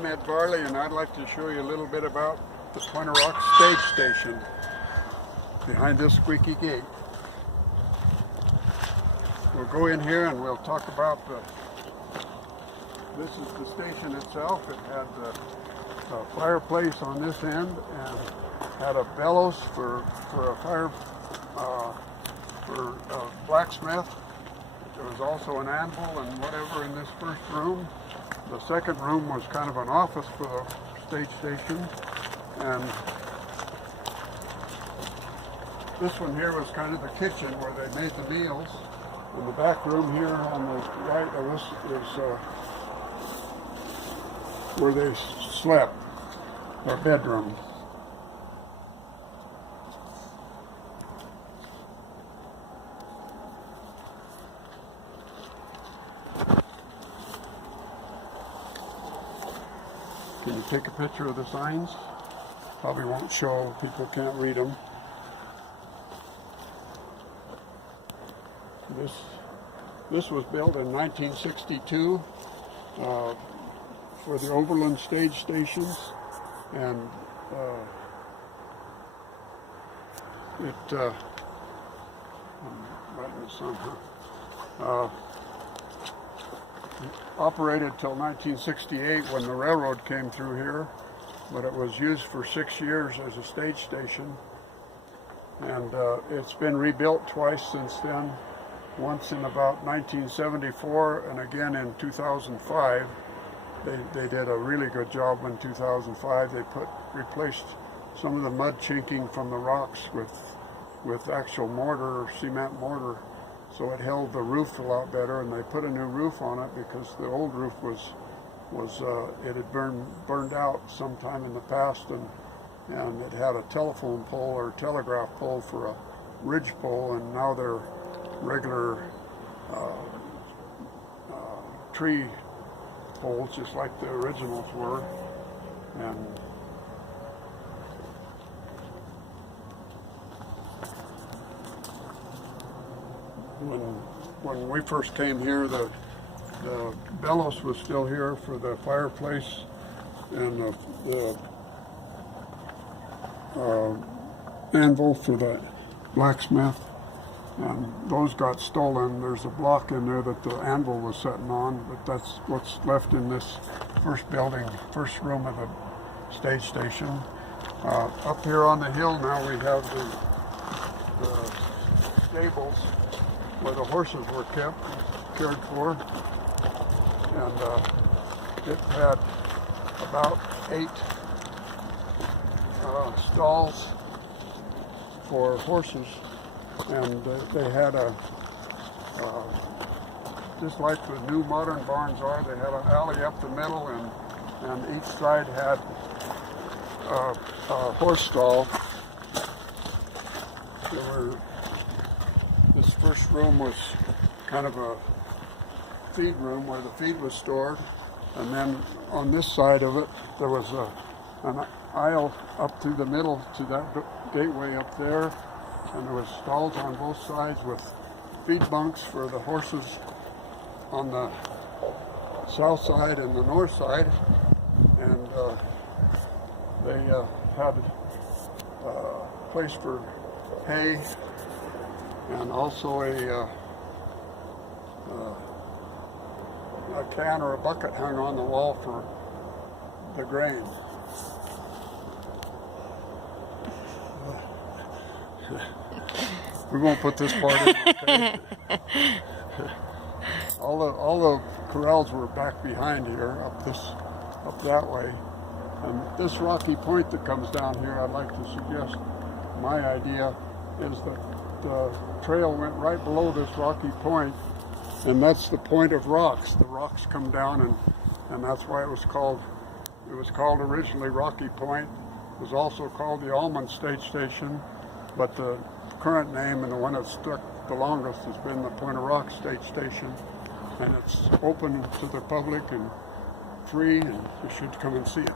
I'm Ed Varley, and I'd like to show you a little bit about the Pointer Rock Stage Station behind this squeaky gate. We'll go in here and we'll talk about this is the station itself. It had a fireplace on this end and had a bellows for a fire, for a blacksmith. There was also an anvil and whatever in this first room. The second room was kind of an office for the stage station, and this one here was kind of the kitchen where they made the meals. And the back room here on the right of us is where they slept, our bedroom. Can you take a picture of the signs? Probably won't show, people can't read them. This was built in 1962 for the Overland stage stations, and operated till 1968 when the railroad came through here, but it was used for 6 years as a stage station, and it's been rebuilt twice since then. Once in about 1974 and again in 2005. They did a really good job in 2005. They replaced some of the mud chinking from the rocks with actual mortar or cement mortar, so it held the roof a lot better, and they put a new roof on it because the old roof it had burned out sometime in the past, and it had a telephone pole or telegraph pole for a ridge pole, and now they're regular tree poles, just like the originals were. And when we first came here, the bellows was still here for the fireplace, and the anvil for the blacksmith. And those got stolen. There's a block in there that the anvil was sitting on, but that's what's left in this first building, first room of the stage station. Up here on the hill now we have the stables where the horses were kept, cared for, and it had about 8 stalls for horses. And they had just like the new modern barns are, they had an alley up the middle, and each side had a horse stall. This first room was kind of a feed room where the feed was stored, and then on this side of it there was an aisle up through the middle to that gateway up there. And there was stalls on both sides with feed bunks for the horses on the south side and the north side. And they had a place for hay, and also a can or a bucket hung on the wall for the grain. We won't put this part in, okay? all the corrals were back behind here, up that way. And this rocky point that comes down here, I'd like to suggest, my idea is that the trail went right below this rocky point, and that's the point of rocks. The rocks come down, and that's why it was called originally Rocky Point. It was also called the Almond Stage Station, but the current name and the one that's stuck the longest has been the Pointer Rock Stage Station, and it's open to the public and free, and you should come and see it.